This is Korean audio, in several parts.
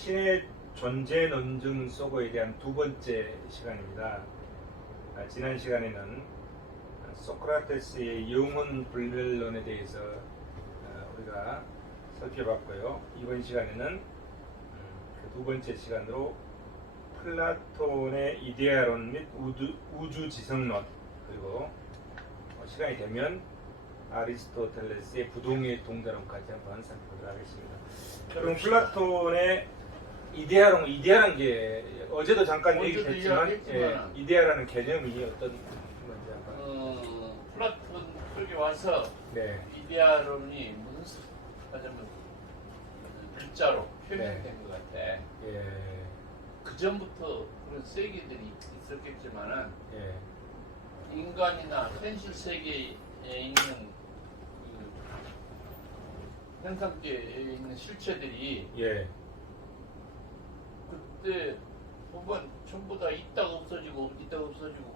신의 존재 논증 속어에 대한 두 번째 시간입니다. 지난 시간에는 소크라테스의 영혼 불멸론에 대해서 우리가 살펴봤고요. 이번 시간에는 그 두 번째 시간으로 플라톤의 이데아론 및 우주지성론, 그리고 시간이 되면 아리스토텔레스의 부동의 동자론까지 한번 살펴보도록 하겠습니다. 그럼 플라톤의 이데아라는 게 어제도 잠깐 얘기했지만, 이데아라는 개념이 어떤 건지 한번. 플라톤 쪽에 와서 네. 이데아론이 무슨 하자면 글자로 표현된 것 같아. 예. 그 전부터 그런 세계들이 있었겠지만은 예. 인간이나 현실 세계에 있는 그 현상계에 있는 실체들이 예. 그때 보면 전부 다 있다가 없어지고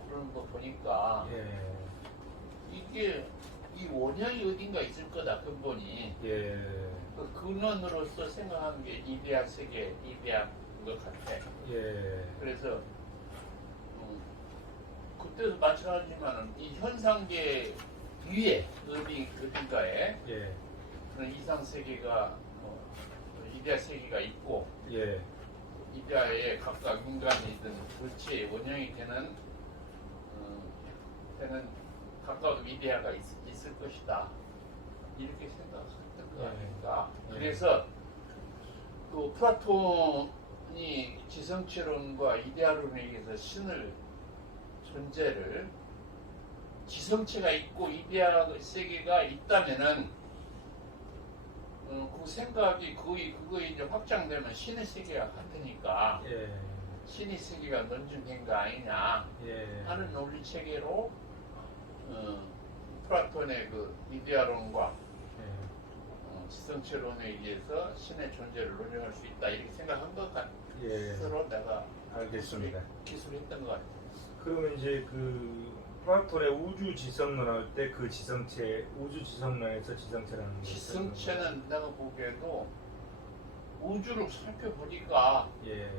그러는 거 보니까 예. 이게 이 원형이 어딘가 있을 거다 근본이. 예. 그 근원으로서 생각하는 게 이데아 세계, 이데아 것 같아. 예. 그래서 그때도 마찬가지지만 이 현상계 위에 어딘가에 예. 그런 이상 세계가 이데아 세계가 있고, 예. 이데아에 각각 인간이든 물체의 원형이 되는 각각 이데아가 있을 것이다. 이렇게 생각했던 거 아닙니까? 예. 그래서 그 플라톤이 지성체론과 이데아론에 의해서 존재를 지성체가 있고 이데아 세계가 있다면은 그 생각이 그거에 이제 확장되면 신의 세계가 같으니까 예. 신의 세계가 논증된 거 아니냐 예. 하는 논리 체계로 플라톤의 그 이데아론과 지성체론에 의해서 신의 존재를 논증할 수 있다 이렇게 생각한 것 같아서 내가 알겠습니다. 기술했던 것 같아요. 그러면 이제 그 플라톤의 우주지성론 할 때 그 지성체, 우주지성론에서 지성체라는 게 지성체는 내가 보기에도 우주를 살펴보니까 예.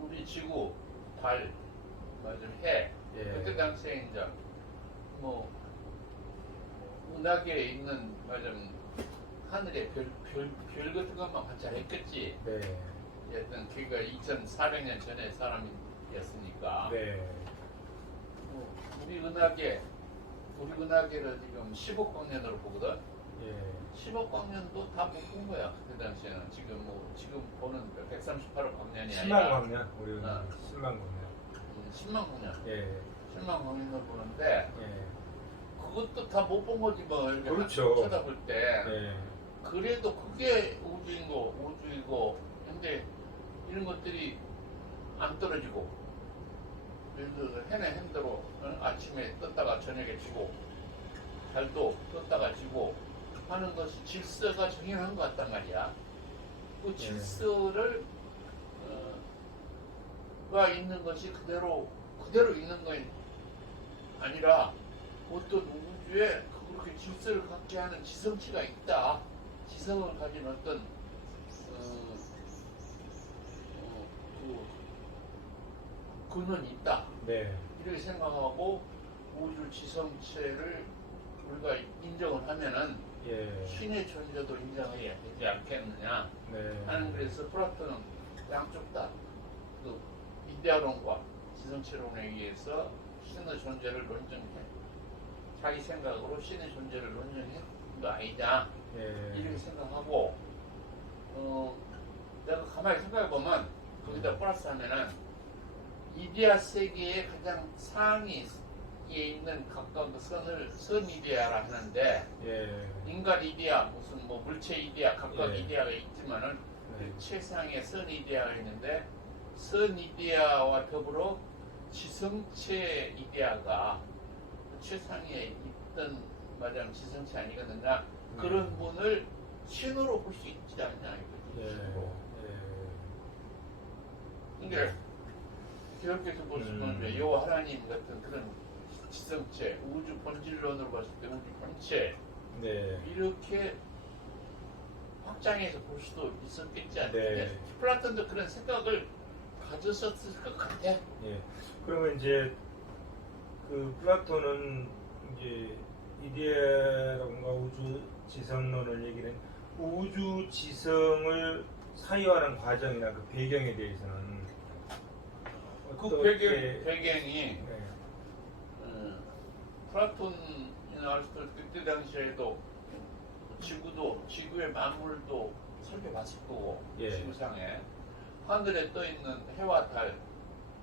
우리 지구, 달, 해 예. 그때 당시에 이제 뭐 은하계에 있는 하늘의 별 같은 것만 관찰했겠지. 네. 어떤 그가 2,400년 전에 사람이었으니까. 네. 우리 은하계를 지금 10억 광년으로 보거든. 예. 10억 광년도 다 못 본 거야 그때 당시에는. 지금 보는 138억 광년이 10만 아니라 광년, 우리 10만 광년. 10만 광년. 예. 10만 광년으로 보는데 예. 그것도 다 못 본 거지 뭐. 이렇게 그렇죠. 쳐다볼 때. 예. 그래도 그게 우주이고 근데 이런 것들이 안 떨어지고, 예를 들어서 해는 hen대로 아침에 떴다가 저녁에 지고, 달도 떴다가 지고 하는 것이 질서가 정연한 것 같단 말이야. 그 질서를 가 있는 것이 그대로 있는 건 아니라 어떤 우주에 그렇게 질서를 갖게 하는 지성체가 있다. 지성을 가진 어떤 근원이 있다. 네. 이렇게 생각하고 우주 지성체를 우리가 인정을 하면은 예. 신의 존재도 인정해야 되지 않겠느냐 네. 하는. 그래서 플라톤은 양쪽 다 그 이데아론과 지성체론에 의해서 신의 존재를 논증해, 자기 생각으로 신의 존재를 논증한 거 아니냐 예. 이렇게 생각하고, 내가 가만히 생각해보면 거기다 플러스하면은 이데아 세계의 가장 상위에 있는 각각 그 선 이데아라 하는데, 예. 인간 이데아, 무슨 뭐 물체 이데아, 각각 예. 이데아가 있지만은 네. 그 최상의 선 이데아가 있는데, 선 이데아와 더불어 지성체 이데아가 최상위에 있던 말하자면 지성체 아니겠느냐. 그런 분을 신으로 볼 수 있지 않냐 이거지. 예. 신으로. 예. 그러니까 기독교에서 볼 수 있는 요 하나님 같은 그런 지성체, 우주 본질론으로 봤을 때 우주 본체, 네. 이렇게 확장해서 볼 수도 있었겠지 않냐. 네. 플라톤도 그런 생각을 가졌었을 것 같아. 예. 그러면 이제 그 플라톤은 이제 이데아론과 우주 지성론을 얘기는 우주 지성을 사유하는 과정이나 그 배경에 대해서는 그 어떻게 배경이 네. 플라톤이나 아리스토텔 그때 당시에도 지구의 만물도 살펴봤을 거고 예. 지구상에 하늘에 떠 있는 해와 달,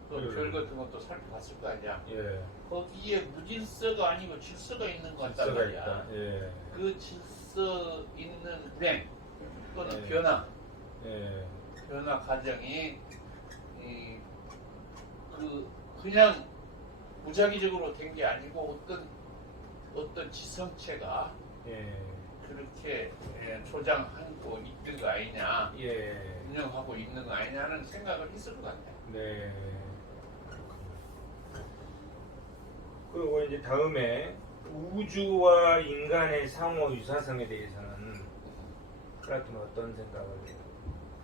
또 음. 별 같은 것도 살펴봤을 거 아니야. 예. 거기에 무질서가 아니고 질서가 있는 것 같단 질서가 말이야. 있다. 예. 그 질서 있는 불행 또는 예. 변화 예. 과정이 그냥 무작위적으로 된 게 아니고 어떤 지성체가 예. 그렇게 조장하고 있는 거 아니냐, 예. 운영하고 있는 거 아니냐는 생각을 했을 것 같아. 네. 그리고 이제 다음에 우주와 인간의 상호 유사성에 대해서는 플라톤은 어떤 생각을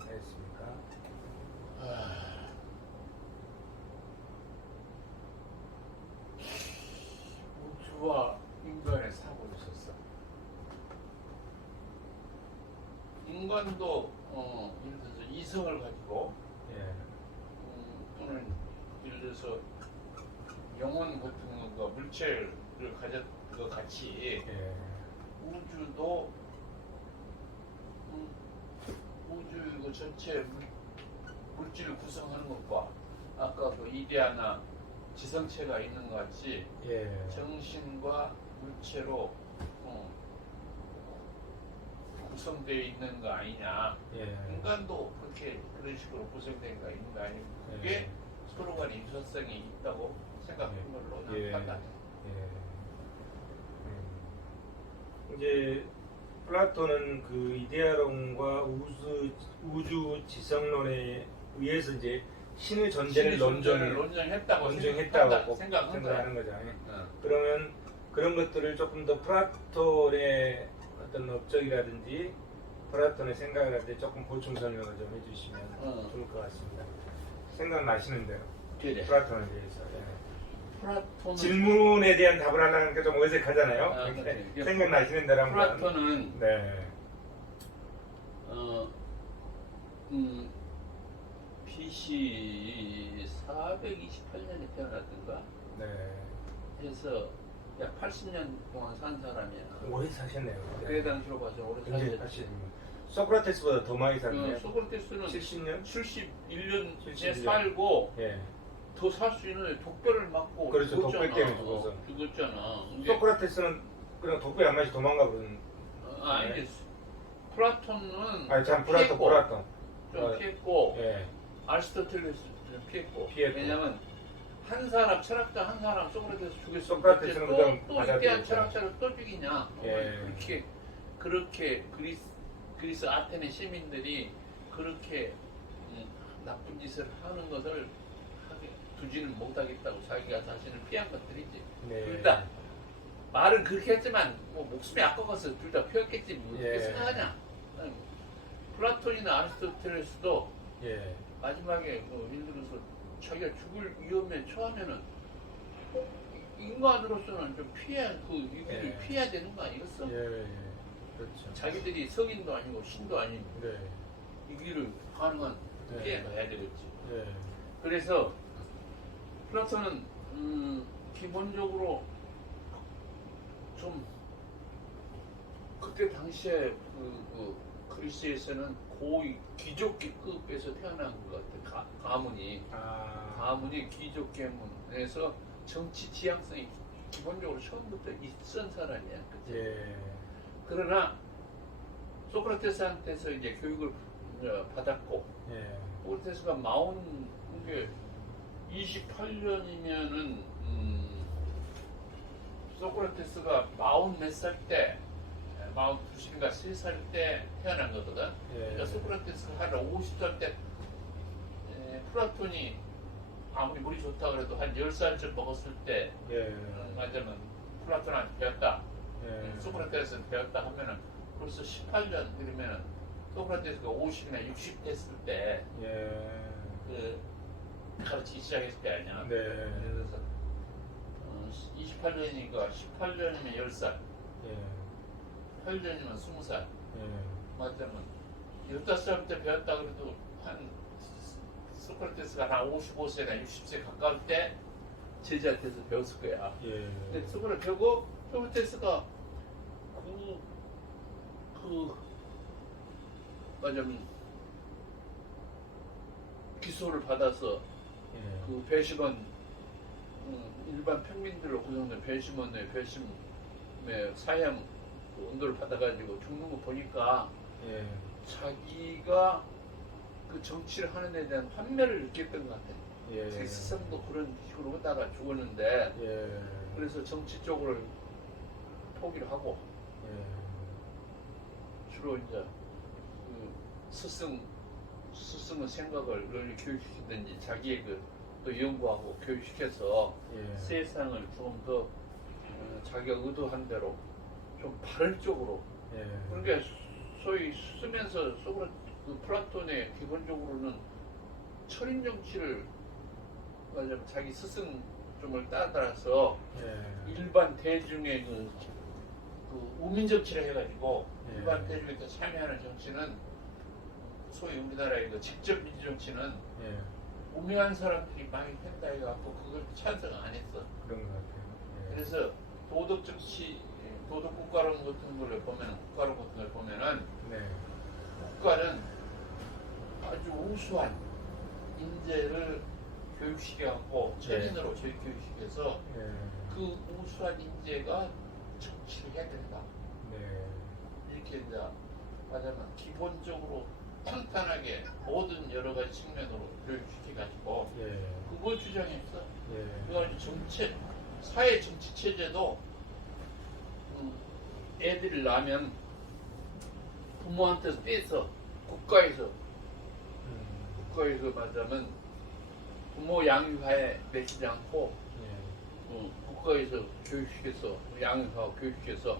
했습니까? 우주와 인간의 사고를 썼어. 인간도 예를 들어서 이성을 가지고 예. 또는 예를 들어서 영혼 같은 거 물체를 가졌 것 같이 예. 우주도 우주 이거 전체 물질을 구성하는 것과 아까 그 이데아나 지성체가 있는 것 같이 예. 정신과 물체로 구성되어 있는 거 아니냐. 예. 인간도 그렇게 그런 식으로 구성된 거 있는 거 아니냐. 그게 예. 서로 간에 유사성이 있다고 생각한 걸로 난 예. 판단해. 예. 이제 플라톤은 그 이데아론과 우주 지성론에 의해서 이제 신의 존재를 논쟁했다고 논증했다고 생각하는 생각하는 거죠. 어. 그러면 그런 것들을 조금 더 플라톤의 어떤 업적이라든지 플라톤의 생각을 할 때 조금 보충 설명을 좀 해주시면 좋을 것 같습니다. 생각나시는 대로 그래. 플라톤에 대해서. 플라톤은 질문에 대한 답을 하려는 게 좀 어색하잖아요. 그렇지. 생각나시는 대로 한번. 플라톤은 네. BC 428년에 태어났던가 네. 해서 약 80년 동안 산 사람이야. 오래 사셨네요. 그에 당시로 봐서 오래 굉장히 살았지. 사실 소크라테스보다 더 많이 살네요. 소크라테스는 70년? 71년째 71년. 살고 예. 더 살 수 있는 독별을 맞고 그렇죠. 죽었잖아. 독백 때문에 죽어서. 죽었잖아. 이게 소크라테스는 그냥 독배 한 마씩 도망가 버린. 이제 플라톤은 아니 참 피했고, 플라톤. 좀 피했고 예. 아리스토텔레스는 좀 피했고. 피했고. 왜냐면 한 사람 철학자 한 사람 소크라테스 죽였으면 소크라테스는 그다음 또 받아들였죠. 이때한 철학자를 또 죽이냐. 예. 그렇게 그리스 아테네 시민들이 그렇게 나쁜 짓을 하는 것을 두지는 못하겠다고 자기가 자신을 피한 것들이지. 네. 둘 다 말은 그렇게 했지만 뭐 목숨이 아까워서 둘 다 피했겠지. 뭐 어떻게 예. 생각하냐. 플라톤이나 아리스토텔레스도 예. 마지막에 예를 들어서 자기가 죽을 위험에 처하면은 인간으로서는 좀 이 길을 예. 피해야 되는 거 아니겠어? 예. 그렇죠. 자기들이 성인도 아니고 신도 아니고 네. 이 길을 가능한 네. 피해가야 되겠지. 예. 그래서 플라톤은 기본적으로 좀 그때 당시에 그리스에서는 거의 귀족급에서 태어난 것 같아. 가문이 귀족 계문에서 정치 지향성이 기본적으로 처음부터 있었던 사람이야. 그치? 예. 그러나 소크라테스한테서 이제 교육을 받았고 예. 소크라테스가 28년이면은 소크라테스가 40 몇 살 때 42인가 3살 때 태어난 거거든. 예. 그러니까 소크라테스가 한 50살 때 플라톤이 아무리 물이 좋다 그래도 한 10살쯤 먹었을 때 예. 맞으면 플라톤한테 배웠다. 예. 소크라테스한테 배웠다 하면은 벌써 18년 그러면은 소크라테스가 50이나 60 됐을 때 예. 그 가르치기 시작했을 때 아니야. 네. 그래서 28년이니까 18년이면 10살, 예. 8년이면 20살. 예. 맞자면 15살부터 배웠다 그래도 한 소크라테스가 한 55세나 60세 가까울 때 제자한테서 배웠을 거야. 예. 근데 소크라테스 배우고 소크라테스가 맞자면 기소를 받아서 예. 그 배심원 일반 평민들로 구성된 배심원의 배심의 사형 그 온도를 받아가지고 죽는 거 보니까 예. 자기가 그 정치를 하는 데 대한 환멸을 느꼈던 것 같아. 예. 제 스승도 그런 식으로 하다가 죽었는데 예. 그래서 정치 쪽으로 포기를 하고 예. 주로 이제 그 스승의 생각을 널리 교육시키든지 자기의 또 연구하고 교육시켜서 예. 세상을 조금 더 자기가 의도한 대로 좀 바른 쪽으로 예. 그러니까 소위 쓰면서 그 플라톤의 기본적으로는 철인 정치를 말하자면 자기 스승 좀을 따라서 예. 일반 대중의 그 우민 정치를 해가지고 예. 일반 대중에서 참여하는 정치는 소위 우리나라의 그 직접 민주 정치는 예. 우명한 사람들이 많이 한다 해갖고 그걸 찬성 안 했어. 그런 것 같아요. 예. 그래서 도덕 정치, 도덕 국가론 같은 걸 보면 국가론 같은 걸 보면은 네. 국가는 아주 우수한 인재를 교육시켜갖고 천인으로 교육시켜서 예. 그 우수한 인재가 정치를 해야 된다. 네. 이렇게 이제 말하자면 기본적으로 탄탄하게 모든 여러 가지 측면으로 교육시켜가지고 예. 그걸 주장했어. 예. 그래가지고 사회 정치 체제도 애들을 낳으면 부모한테서 떼서 국가에서 말하자면 부모 양육하에 내치지 않고 예. 국가에서 교육시켜서 양육하고 교육시켜서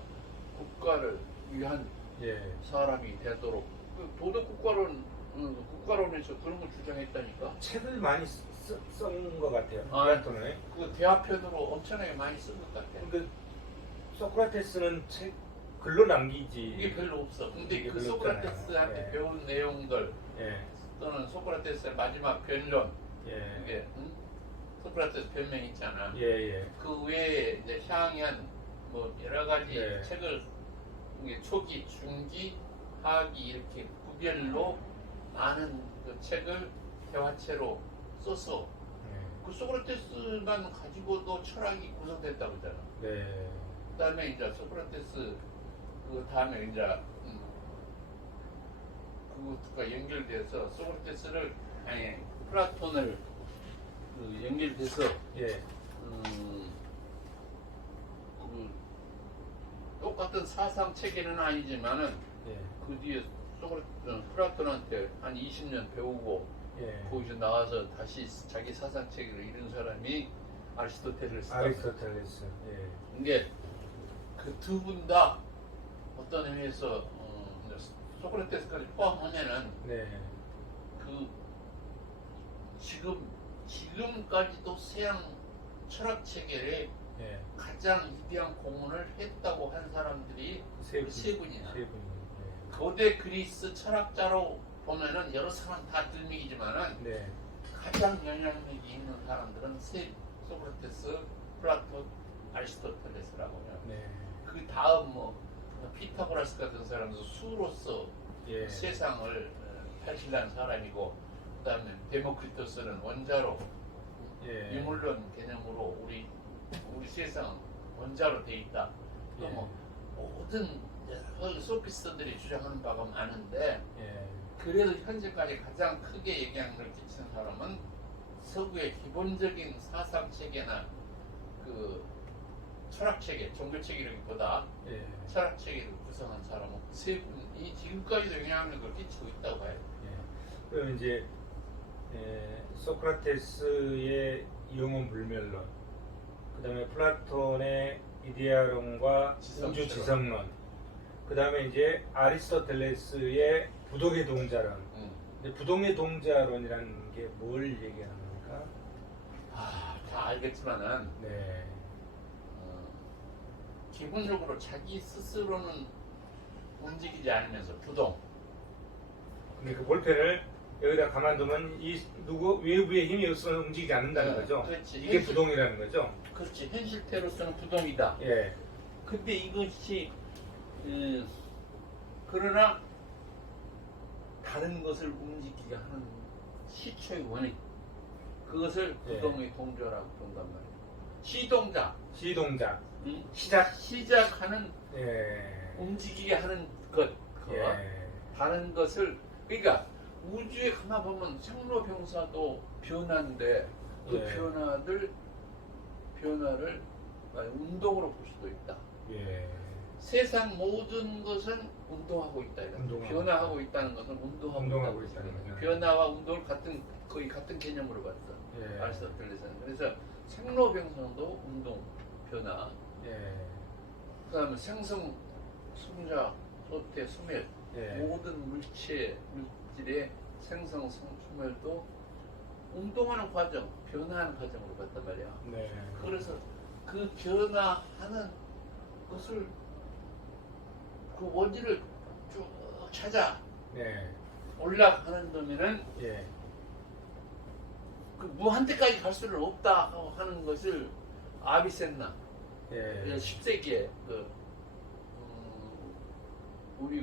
국가를 위한 예. 사람이 되도록 그 도덕 국가론에서 그런 걸 주장했다니까. 책을 많이 쓴 것 같아요. 아, 플라톤은. 그 대화편으로 엄청나게 많이 쓴 것 같아. 근데 소크라테스는 책 글로 남기지. 이게 별로 없어. 근데 이게 그 별로 소크라테스한테 없잖아요. 배운 내용들 예. 또는 소크라테스의 마지막 변론 예. 이게 소크라테스 변명 있잖아. 예. 예. 그 외에 이제 향연 뭐 여러 가지 네. 책을 이게 초기, 중기, 하기 이렇게 구별로 많은 그 책을 대화체로 써서 예. 그 소크라테스만 가지고도 철학이 구성됐다고 하잖아. 네. 그다음에 이제 소크라테스 그 다음에 이제 그것과 연결돼서 소크라테스를 아니 플라톤을 그 연결돼서 예. 그 똑같은 사상 체계는 아니지만은 예. 그 뒤에 플라톤한테 한 20년 배우고 예. 거기서 나와서 다시 자기 사상 체계를 이룬 사람이 아리스토텔레스다. 아리스토텔레스. 예. 이게 그 두 분 다 어떤 의미에서 소크라테스까지 포함하면은 네. 그 지금까지도 서양 철학 체계에 예. 가장 위대한 공헌을 했다고 한 사람들이 세 분이야. 세 분. 거대 그리스 철학자로 보면은 여러 사람 다 들미기지만은 네. 가장 영향력이 있는 사람들은 소크라테스, 플라톤, 아리스토텔레스라고 해요. 네. 그 다음 뭐 피타고라스 같은 사람도 수로서 예. 세상을 펼치려는 사람이고, 그다음에 데모크리토스는 원자로 예. 유물론 개념으로 우리 세상은 원자로 돼 있다. 또 예. 뭐 모든 소피스트들이 주장하는 바가 많은데 예. 그래도 현재까지 가장 크게 영향을 끼친 사람은 서구의 기본적인 사상 체계나 그 철학 체계, 종교 체계라기보다 예. 철학 체계를 구성한 사람은 세 분이 지금까지도 영향력을 끼치고 있다고 봐요. 예. 그럼 이제 소크라테스의 영혼불멸론, 그다음에 플라톤의 이데아론과 우주지성론, 그다음에 이제 아리스토텔레스의 부동의 동자론. 근데 부동의 동자론이라는 게 뭘 얘기하는 겁니까? 다 알겠지만은 네. 기본적으로 자기 스스로는 움직이지 않으면서 부동. 근데 그 볼펜을 여기다 가만두면 이 누구 외부의 힘이 없으면 움직이지 않는다는 네, 거죠. 그렇지. 이게 부동이라는 거죠. 그렇지. 현실태로서는 부동이다. 예. 근데 이것이 그러나 다른 것을 움직이게 하는 시초의 원인, 그것을 예. 부동의 동조라고 부른단 말이에요. 시동자, 시동작. 응? 시작. 시작하는 예. 움직이게 하는 것, 예. 다른 것을, 그러니까 우주에 가만 보면 생로병사도 변화인데 그 예. 변화를 운동으로 볼 수도 있다. 예. 세상 모든 것은 운동하고 있다. 운동하고 변화하고 있다는 것은 운동하고 있다는 거죠. 변화와 운동을 거의 같은 개념으로 봤어. 예. 아리스토텔레스는. 그래서 생로병사도 운동, 변화. 예. 그다음에 생성, 숨자, 소태, 수멸. 예. 모든 물질의 생성, 소멸도 운동하는 과정, 변화하는 과정으로 봤단 말이야. 네. 그래서 그 변화하는 것을 그 원인을 쭉 찾아 네. 올라가는 놈에는 예. 그 무한대까지 갈 수는 없다 하는 것을 아비센나 예. 10세기에 우리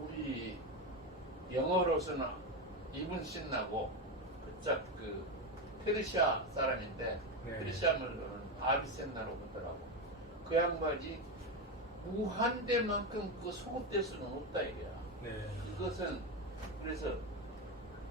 우리 영어로서는 이분 신나고 그 페르시아 사람인데 네. 페르시아 말로는 아비센나로 보더라고. 그 양반이 무한대만큼 그 소급될 수는 없다 이거야. 네. 그것은 그래서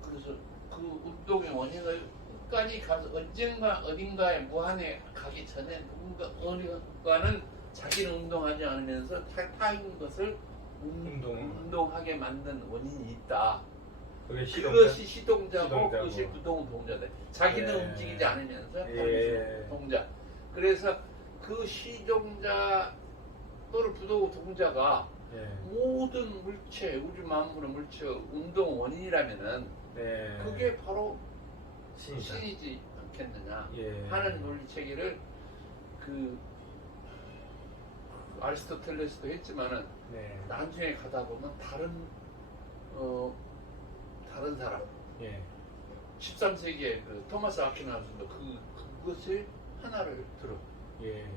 그 운동의 원인을 끝까지 가서 언젠가 어딘가에 무한에 가기 전에 누군가 어딘가는 자기는 운동하지 않으면서 타인 것을 운동하게 만든 원인이 있다. 그것이 시동자고 그것이 부동동자다. 자기는 예. 움직이지 않으면서 예. 동자. 그래서 그 시동자 또는 부동동자가 예. 모든 물체, 우주 만물의 물체 운동 원인이라면은 네. 그게 바로 신이다. 신이지 않겠느냐 예. 하는 논리 체계를 그 아리스토텔레스도 했지만은 네. 나중에 가다 보면 다른 사람 예. 13세기에 그 토마스 아퀴나스도 그것을 하나를 들어 예.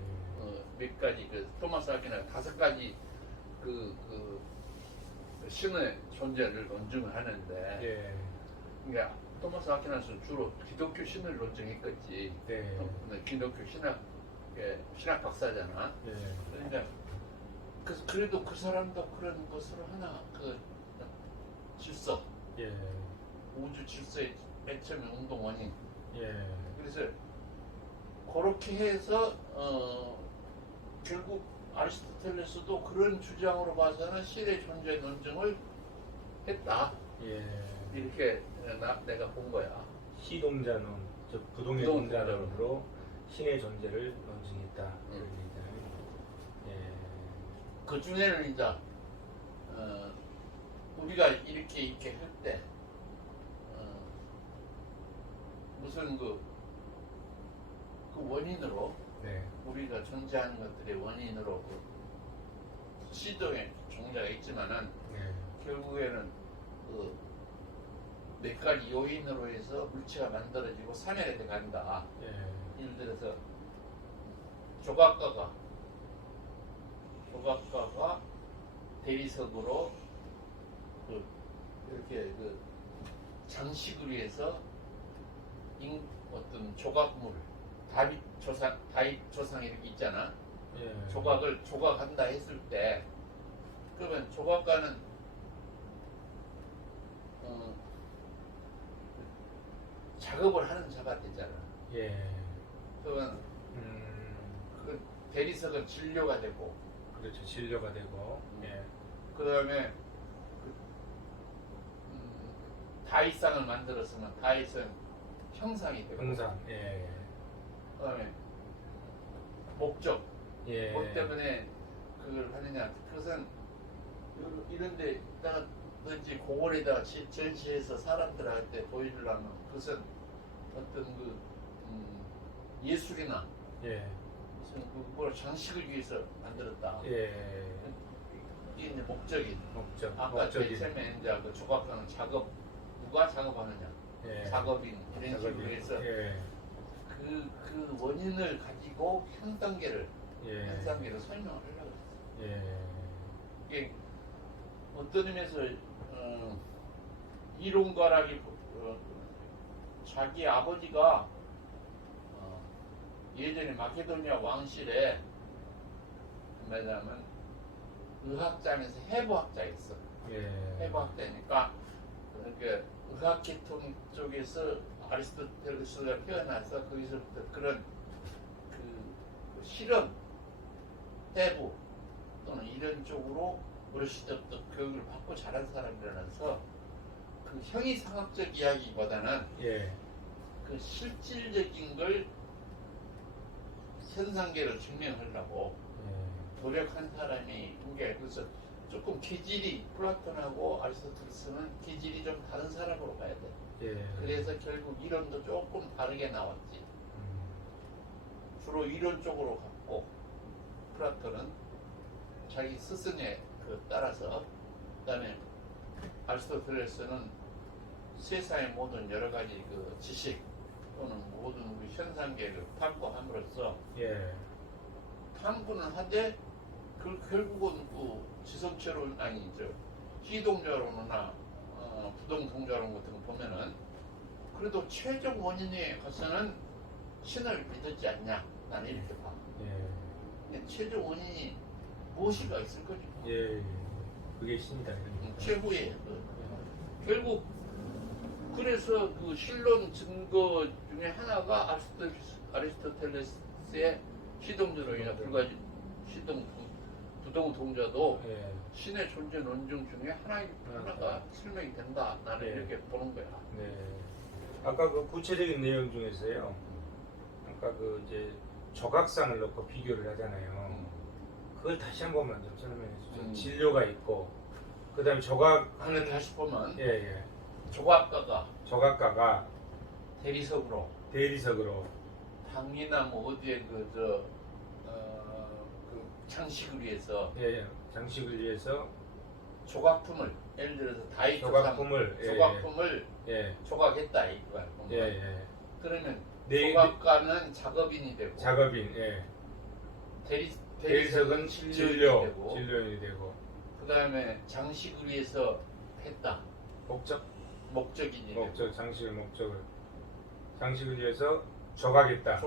몇 가지 그 토마스 아퀴나스 5가지 그 신의 존재를 논증을 하는데 예. 그러니까 토마스 아퀴나스는 주로 기독교 신을 논증했겠지. 네. 기독교 신학 박사잖아. 예. 그러니까 그래도 그 사람도 그런 것으로 하나 그 질서, 예. 우주 질서의 맨 처음에 운동 원인. 예. 그래서 그렇게 해서 결국 아리스토텔레스도 그런 주장으로 봐서는 신의 존재 논증을 했다. 예. 이렇게 내가 본 거야. 시동자론, 즉 부동의 동자론으로 신의 존재를 논증했다. 이런 얘기잖아요. 예. 그 중에는 이제 우리가 이렇게 할 때 무슨 그 원인으로 네. 우리가 존재하는 것들의 원인으로 그 시동의 종자가 있지만은 네. 결국에는 몇 가지 요인으로 해서 물체가 만들어지고 사멸에 들어간다. 예. 예를 들어서 조각가가 대리석으로 이렇게 장식을 위해서 어떤 조각물 다윗 조상 이렇게 있잖아. 예. 조각을 조각한다 했을 때 그러면 조각가는 작업을 하는 자가 되잖아. 예. 그러면 그 대리석은 진료가 되고 그렇죠. 진료가 되고. 예. 그 다음에 다윗상을 만들었으면 다윗은 형상이 되고 형상. 예. 그 다음에 목적 예. 뭐 때문에 그걸 하느냐? 그것은 이런데 있다든지 공원에다가 전시해서 사람들한테 보여주려면 그것은 어떤 예술이나 예. 무슨 뭐 장식을 위해서 만들었다. 예. 이게 이제 목적이. 목적. 아까 목적이. 제일 처음에 이제 그 조각가는 작업 누가 작업하느냐? 예. 작업인 이런 식으로 작업인. 해서 예. 그 원인을 가지고 현상계를 설명을 하려고 했어요. 예. 이게 어떤 의미에서 이론가라기 자기 아버지가 예전에 마케도니아 왕실에 뭐냐면 의학자면서 해부학자였어. 예. 해부학자니까 그러니까 의학 계통 쪽에서 아리스토텔레스가 태어나서 거기서부터 그런 그 실험, 해부 또는 이런 쪽으로 어렸을 때부터 교육을 받고 자란 사람이라서 그 형이상학적 이야기보다는 예. 그 실질적인 걸 현상계로 증명하려고 노력한 사람이 이게 그래서 조금 기질이 플라톤하고 아리스토텔레스는 기질이 좀 다른 사람으로 봐야 돼. 예. 그래서 결국 이론도 조금 다르게 나왔지. 주로 이론 쪽으로 갔고 플라톤은 자기 스승에 따라서 그다음에 아리스토텔레스는 세상의 모든 여러 가지 그 지식 또는 모든 우리 현상계를 탐구함으로써 예. 탐구는 하되 그 결국은 그 지성체로 아니 저 희동자론이나 부동통자론 같은 거 보면은 그래도 최종 원인에 가서는 신을 믿었지 않냐 나는 이렇게 봐. 예. 근데 최종 원인이 무엇이가 있을 거죠. 예. 그게 신이다. 최후의 결국 그래서 그 실론 증거 중에 하나가 아리스토텔레스의 시동자론이나 불가지 부동통자도 예. 신의 존재 논증 중에 하나가 설명이 된다. 나는 네. 이렇게 보는 거야. 네. 아까 그 구체적인 내용 중에서요. 아까 그 이제 조각상을 넣고 비교를 하잖아요. 그걸 다시 한 번만 좀 설명해 주세요. 진료가 있고, 그 다음에 조각하는 다시 보면 예, 예. 조각가가 대리석으로 방이나 뭐 어디에 그 장식을 위해서 예, 예. 장식을 위해서 조각품을 예를 들어서 다이조상 조각품을 예. 조각했다 이거야. 예, 예. 그러면 네, 조각가는 작업인이 되고 작업인 예. 대리석은 진료인이 되고 그 다음에 장식을 위해서 했다. 목적인이 되고 장식을 위해서 조각했다.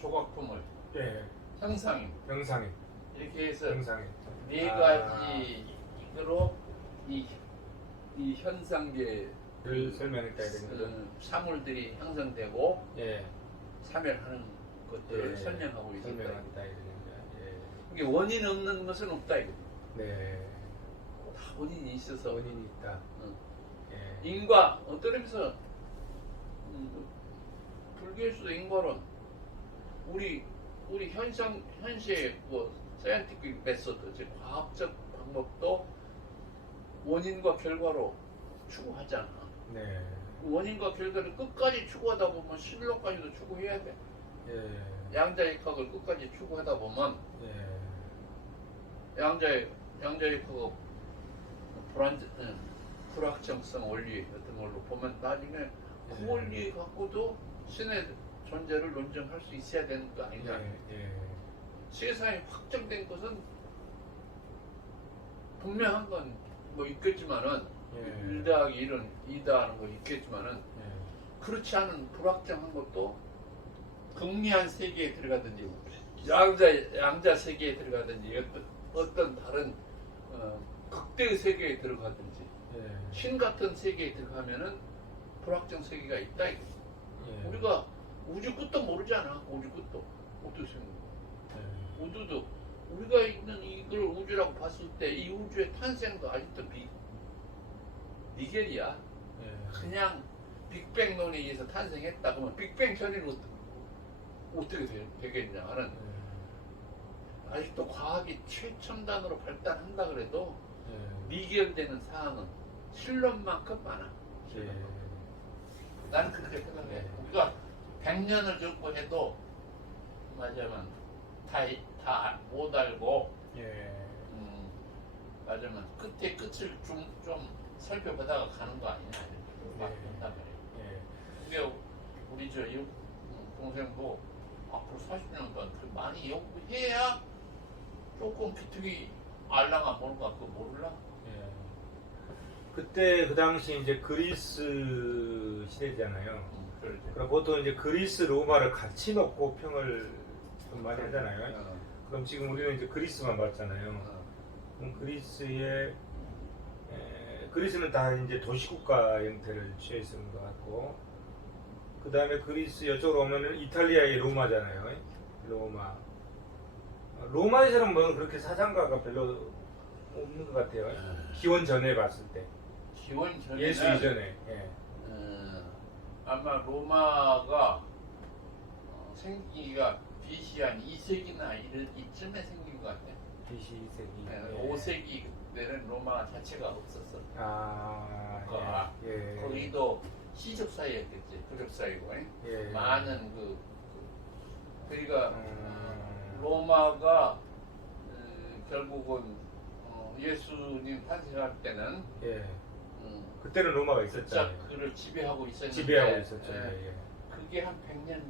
조각품을 예. 형상인 이렇게 해서 네 가지로 이 현상계를 설명했다 이런 사물들이 형성되고 예. 사멸하는 것들을 예. 설명하고 있다. 설명한다 이런 예. 이게 원인 없는 것은 없다 이거. 네. 다 원인이 있어서 원인이 있다. 예. 인과 어떤 의미에서 불교에서도 인과론 우리 현시의 뭐 사이언티픽 메소드 즉 과학적 방법도 원인과 결과로 추구하잖아. 네. 원인과 결과를 끝까지 추구하다 보면 실로까지도 추구해야 돼. 예. 양자역학을 끝까지 추구하다 보면 예. 양자역학 불확정성 원리 같은 걸로 보면 나중에 그 원리 갖고도 신의 존재를 논증할 수 있어야 되는 거 아니냐. 예. 세상에 확정된 것은 분명한 건 뭐 있겠지만은 1 더하기 1은 2 더하는 거 있겠지만은 그렇지 않은 불확정한 것도 극리한 세계에 들어가든지 양자 세계에 들어가든지 어떤 다른 극대의 세계에 들어가든지 신 같은 세계에 들어가면은 불확정 세계가 있다. 우리가 우주 끝도 모르잖아. 우주 끝도 어떻게 생각해? 우주도 우리가 있는 이걸 우주라고 봤을 때 이 우주의 탄생도 아직도 미겔이야. 그냥 빅뱅론에 의해서 탄생했다. 그러면 빅뱅 전에는 어떻게 되겠냐 하는 아직도 과학이 최첨단으로 발달한다 그래도 예. 미결되는 사항은 실론만큼 많아. 예. 나는 그렇게 생각해. 네. 우리가 100년을 겪고 해도 맞으면 다 못 알고 예. 맞으면 끝에 끝을 좀 살펴보다가 가는 거 아니냐. 네. 맞다 말이야. 예. 근데 우리 저 동생도 앞으로 40년 동안 많이 연구해야 조금 기특이 알랑아 모르가 그거 모를라? 예. 그때 그 당시 이제 그리스 시대잖아요. 그렇죠. 그럼 보통 이제 그리스 로마를 같이 놓고 평을 좀 많이 하잖아요. 그럼 지금 우리는 이제 그리스만 봤잖아요. 그럼 그리스는 다 이제 도시국가 형태를 취했는 것 같고, 그 다음에 그리스 이쪽으로 오면은 이탈리아의 로마잖아요. 로마에서는 뭐 그렇게 사상가가 별로 없는 것 같아요. 기원 전에 봤을 때. 기원 전에는 예수 이전에. 예. 아마 로마가 생기기가 BC 한 2세기나 이쯤에 생긴 것 같아. BC 2세기. 5세기 그때는 로마 자체가 없었어. 아, 예. 거기도 시접 사이였겠지. 그룹 사이고. 예. 많은 그러니까 로마가 결국은 예수님 탄생할 때는 예. 그때는 로마가 자 있었잖아요. 그를 지배하고 있었는데 지배하고 있었죠. 예, 예. 그게 한 100년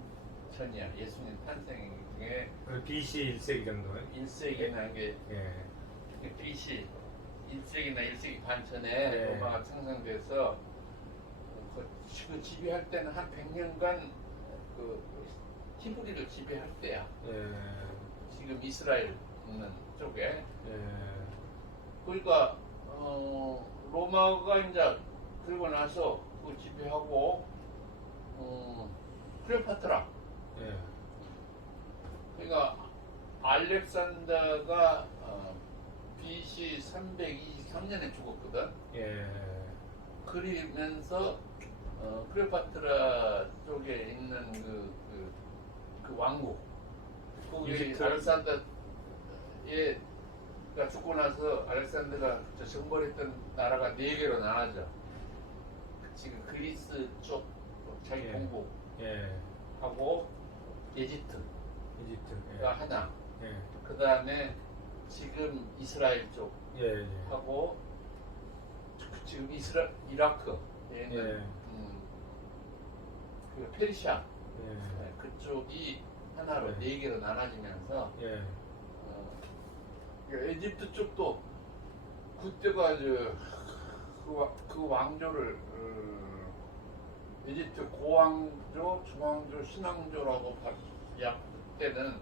전이야. 예수님 탄생 중에 BC 1세기 정도는. 1세기나 게 예. BC 1세기나 1세기 반 전에 예. 로마가 창성돼서 그 지배할 때는 한 100년간 그 히브리를 지배할 때야. 예. 지금 이스라엘 있는 쪽에. 예. 그러니까 로마가 이제 들고 나서 그 지배하고 클레오파트라. 예. 그러니까 알렉산더가 BC 323년에 죽었거든. 예. 그러면서 클레오파트라 쪽에 있는 그 왕국, 거기 이집트. 알렉산더가 죽고 나서 알렉산더가 정벌했던 나라가 4개로 나눠져. 지금 그리스 쪽 자기 예. 공국하고 예. 이집트가 이집트. 예. 하나. 예. 그 다음에 지금 이스라엘 예. 쪽하고 지금 이라크 얘는 예. 그 페르시아 예. 그쪽이 하나로 네. 4개로 나눠지면서 예. 이집트 쪽도 그때가 그 왕조를 이집트 고왕조, 중왕조, 신왕조라고 그때는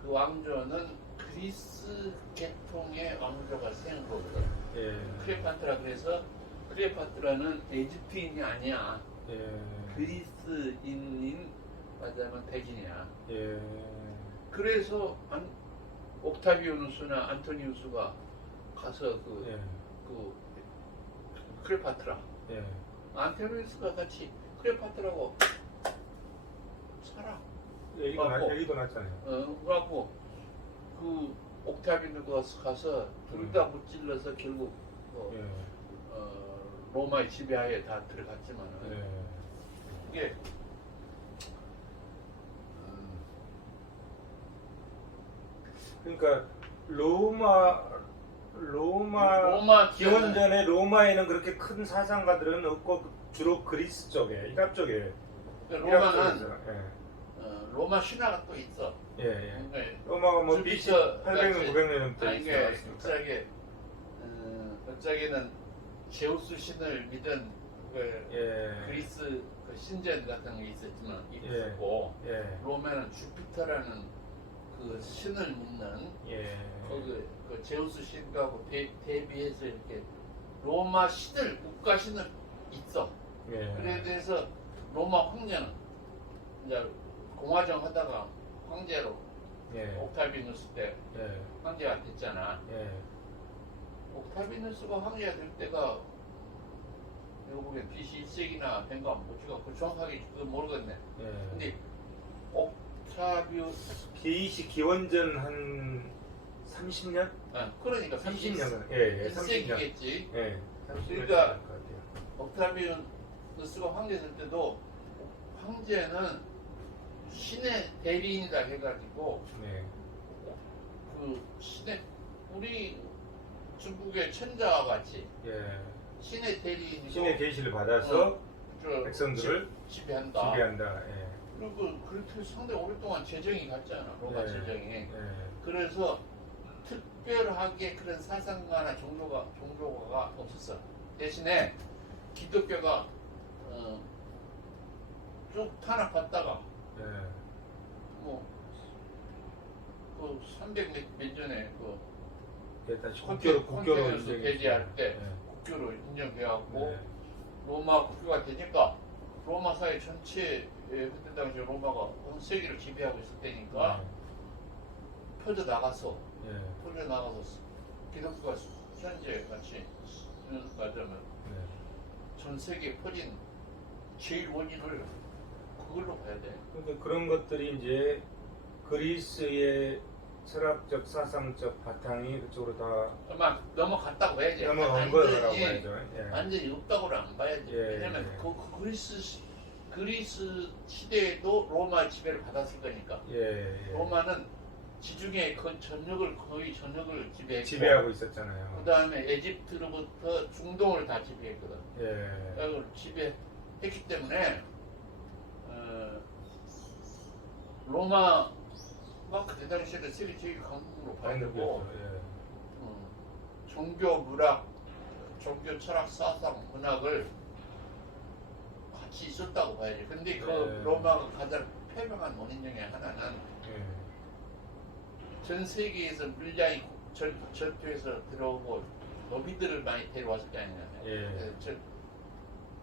그 왕조는 그리스 계통의 왕조가 세운 거거든. 예. 클레오파트라 그래서 클레오파트라는 이집트인이 아니야. 예. 그리스인인 맞아면 백인이야. 예. 그래서 옥타비오누스나 안토니우스가 가서 예. 클레오파트라 예. 안토니우스가 같이 클레오파트라고 살아. 얘기도 났잖아요. 그래갖고 그 옥타비누가 가서 둘 다 무찔러서 결국 예. 로마의 지배하에 다 들어갔지만은 예. 이게 그러니까 로마 기원 전에 로마에는 그렇게 큰 사상가들은 없고 주로 그리스 쪽에 이랍 쪽에 로마는 로마 신화가 또 있어. 예, 예. 네. 로마가 뭐 BC 800년 900년부터 이게 갑자기는 제우스 신을 믿은 예. 그리스 그 신전 같은 게 있었고 예. 로마는 주피터라는 그 신을 믿는 예. 그 제우스 신하고 대비해서 이렇게 로마 신을 국가 신을 있어. 예. 그래 대해서 로마 황제는 이제 공화정 하다가 황제로 예. 옥타비누스 때 예. 황제가 됐잖아. 예. 옥타비누스가 황제가 될 때가 내가 보기엔 BC 1세기나 된 거 못 찍어. 그 정확하게 그거 모르겠네. 예. 근데 옥타비우 BC 기원전 한 30년? 그러니까 30년. 예, 30년. 1세기겠지. 예. 30년 그러니까 것 같아요. 옥타비우스가 황제였을 때도 황제는 신의 대리인이다 해가지고 네. 그 신의 우리 중국의 천자와 같이 예. 신의 대리인이고 신의 계시를 받아서 저 백성들을 지배한다. 지배한다. 예. 그리고 그렇게 상당히 오랫동안 재정이 갔잖아. 로마 네. 재정이. 예. 그래서 특별하게 그런 사상가나 종교가가 없었어. 대신에 기독교가 쭉 탄압받다가 예. 뭐 그 300몇 전에 그 예, 다시 국교로 국교로 인정해서 배제할 때 예. 국교로 인정해갖고 예. 로마 국교가 되니까 로마 사회 전체에 그때 당시 로마가 온 세계를 지배하고 있을 때니까 퍼져 나가서 기독교가 현재 같이 말하자면 예. 전 세계에 퍼진 제일 원인을 그걸로 봐야 돼. 그러니까 그런 것들이 이제 그리스의 철학적 사상적 바탕이 그쪽으로 다 아마 넘어갔다고 해야지. 넘어간 거라고 봐야죠. 예. 완전히 없다고는 안 봐야지. 예, 왜냐면 예. 그 그리스 시대에도 로마 지배를 받았을 거니까. 예. 예. 로마는 지중해 그 거의 전역을 지배했고, 지배하고 있었잖아요. 그 다음에 에집트로부터 중동을 다 지배했거든. 예. 그걸 지배했기 때문에 로마가 그때 당시에는 세계 제일 강국으로 봐야 되고, 예. 종교, 문학, 종교, 철학, 사상, 문학을 같이 있었다고 봐야지. 근데 그 네. 로마가 가장 패망한 원인 중에 하나는 예. 전 세계에서 물량이 전투에서 들어오고 노비들을 많이 데려왔을 게 아니냐. 예.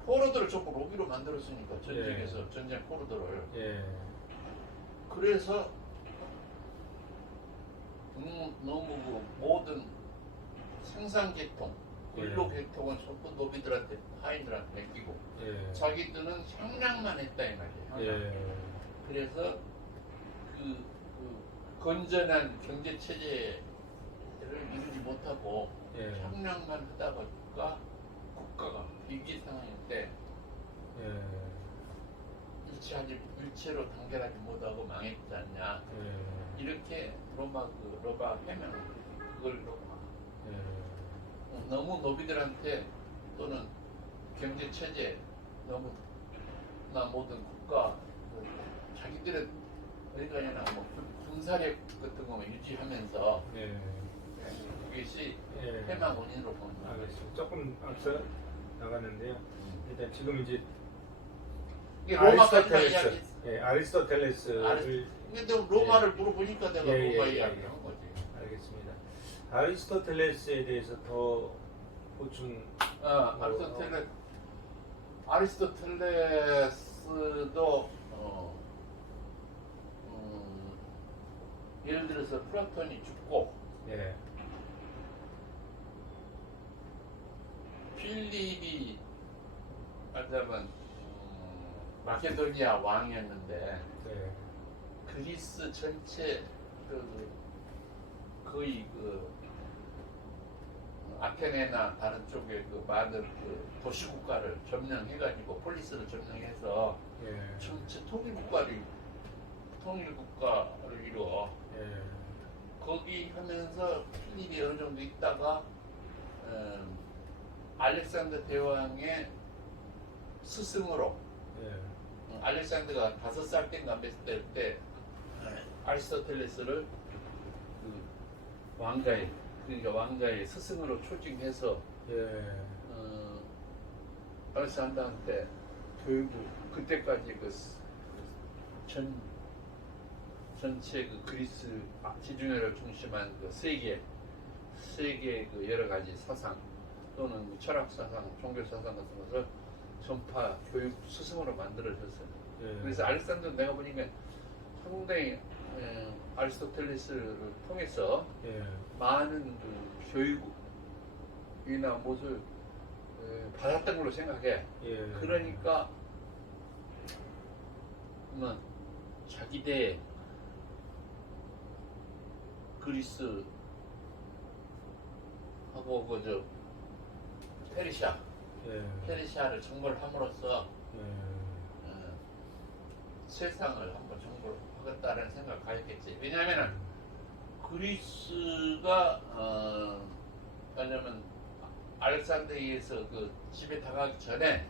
포로들을 전부 노비로 만들었으니까 전쟁에서 예. 전쟁 포로들을. 예. 그래서 너무 그 모든 생산계통, 근로계통은 전부 노비들한테 하인들한테 맡기고 예. 자기들은 향락만 했다 이 말이에요. 예. 그래서 그 건전한 경제 체제를 이루지 못하고 예. 향락만 하다 보니까 국가가 위기 상황일 때 일체로 단결하지 못하고 망했지 않냐. 예. 이렇게 로마 해명을 그걸로 예. 너무 노비들한테 또는 경제 체제 너무나 모든 국가 자기들은 어디가냐나 뭐 군사력 같은 거 유지하면서 예. 그것이 예. 해망 원인으로 보는 거예요. 알겠습니다. 조금 앞서 나갔는데요. 일단 지금 이제 이게 로마까지만 아리스토텔레스, 이야기. 예, 아리스토텔레스를 근데 로마를 물어보니까 내가 예, 로마 예, 예, 이야기를 예. 한 거지. 알겠습니다. 아리스토텔레스에 대해서 더 보충. 아리스토텔레스도 예를 들어서 플라톤이 죽고 예. 필립이 말하자면 마케도니아 왕이었는데 네. 그리스 전체 거의 아테네나 다른 쪽에 많은 도시 국가를 점령해가지고 폴리스를 점령해서 예. 전체 통일국가를 이루어 예. 거기 하면서 필립이 어느 정도 있다가 알렉산더 대왕의 스승으로 예. 알렉산더가 5살 땐가 몇 살 때 아리스토텔레스를 왕자의 스승으로 초청해서 알렉산더한테 교육을 그때까지 전체 그리스 지중해를 중심한 세계 여러 가지 사상 또는 철학 사상, 종교 사상 같은 것을 전파 교육 스승으로 만들어졌어요. 예. 그래서 알렉산더 내가 보니까 상당히 아리스토텔레스를 통해서 예. 많은 교육이나 무엇을 받았던 걸로 생각해. 예. 그러니까 자기대 그리스 하고 그저 페르시아, 페르시아를 정벌 함으로써 세상을 한번 정벌하겠다는 생각을 가졌겠지. 왜냐하면은 그리스가 왜냐면 알렉산드리아에서 그 집에 당하기 전에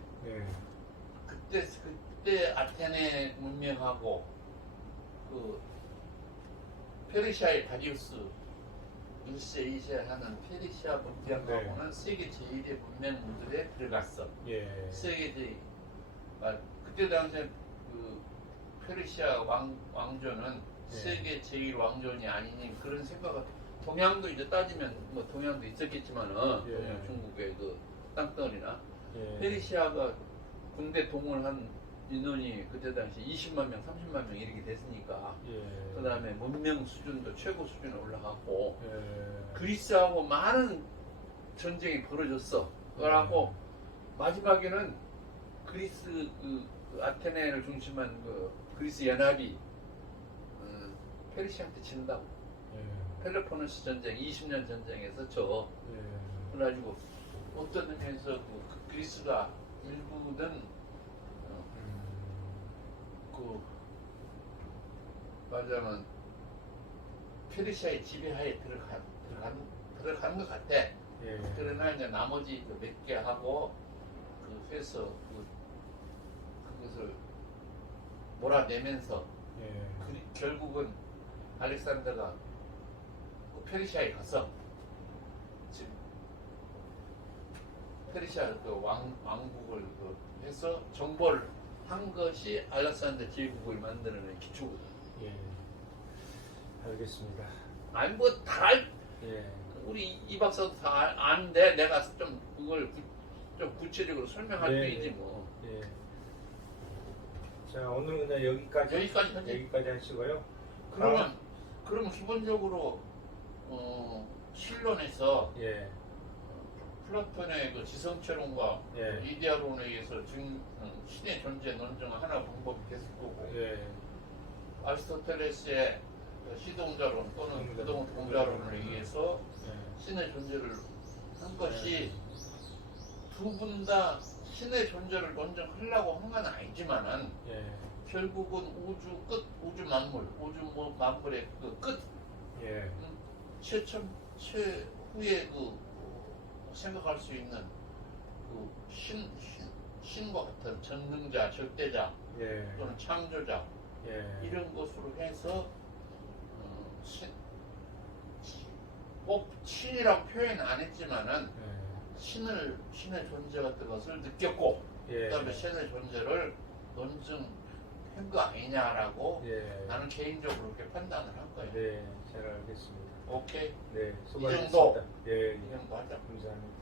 그때 아테네 문명하고 그 페르시아의 다리우스 1세, 2세 하는 페르시아 문명하고는 세계 제1의 문명들에 들어갔어. 세계 그때 당시에 그 페르시아 왕조는 세계 제1 왕조니 아니니 그런 생각을 동양도 이제 따지면 뭐 동양도 있었겠지만은 동양 중국의 그 땅덩어리나 페르시아가 군대 동원한 인원이 그때 당시 20만 명, 30만 명 이렇게 됐으니까 그 다음에 문명 수준도 최고 수준에 올라갔고 그리스하고 많은 전쟁이 벌어졌어. 그러고 마지막에는 그리스 그 아테네를 중심한 그 그리스 연합이 페르시아한테 진다고. 펠로포네스 전쟁, 20년 전쟁에서 져. 그래가지고 어떤 의미에서 그 그리스가 일부는 그 말하자면 페르시아의 지배하에 들어가는 것 같아. 그러나 이제 나머지 몇 개 하고 그 해서 그것을 몰아내면서 결국은 알렉산더가 페르시아에 가서 지금 페르시아 그 왕국을 해서 정벌 한 것이 알렉산더 제국을 만드는 기초거든. 알겠습니다. 아니 뭐 다 우리 이 박사도 다 아는데 내가 좀 그걸 좀 구체적으로 설명할 필요이지 뭐. 자, 오늘 그냥 여기까지 하시고요. 그러면 기본적으로 실론에서 플라톤의 그 지성체론과 이데아론에 의해서 신의 존재 논증 하나 방법이 됐을 거고 아리스토텔레스의 시동자론 또는 부동자론에 의해서 신의 존재를 한 것이 두 분 다 신의 존재를 논증하려고 한 건 아니지만은 결국은 우주 끝, 우주 만물의 그 끝, 최후에 그 생각할 수 있는 그 신과 같은 전능자, 절대자 또는 창조자 이런 것으로 해서 꼭 신이라고 표현 안 했지만은 신의 존재 같은 것을 느꼈고 그다음에 신의 존재를 논증한 거 아니냐라고 나는 개인적으로 그렇게 판단을 한 거예요. 네, 잘 알겠습니다. 오케이. 네, 이 수고하셨습니다. 정도. 이 정도 하자. 감사합니다.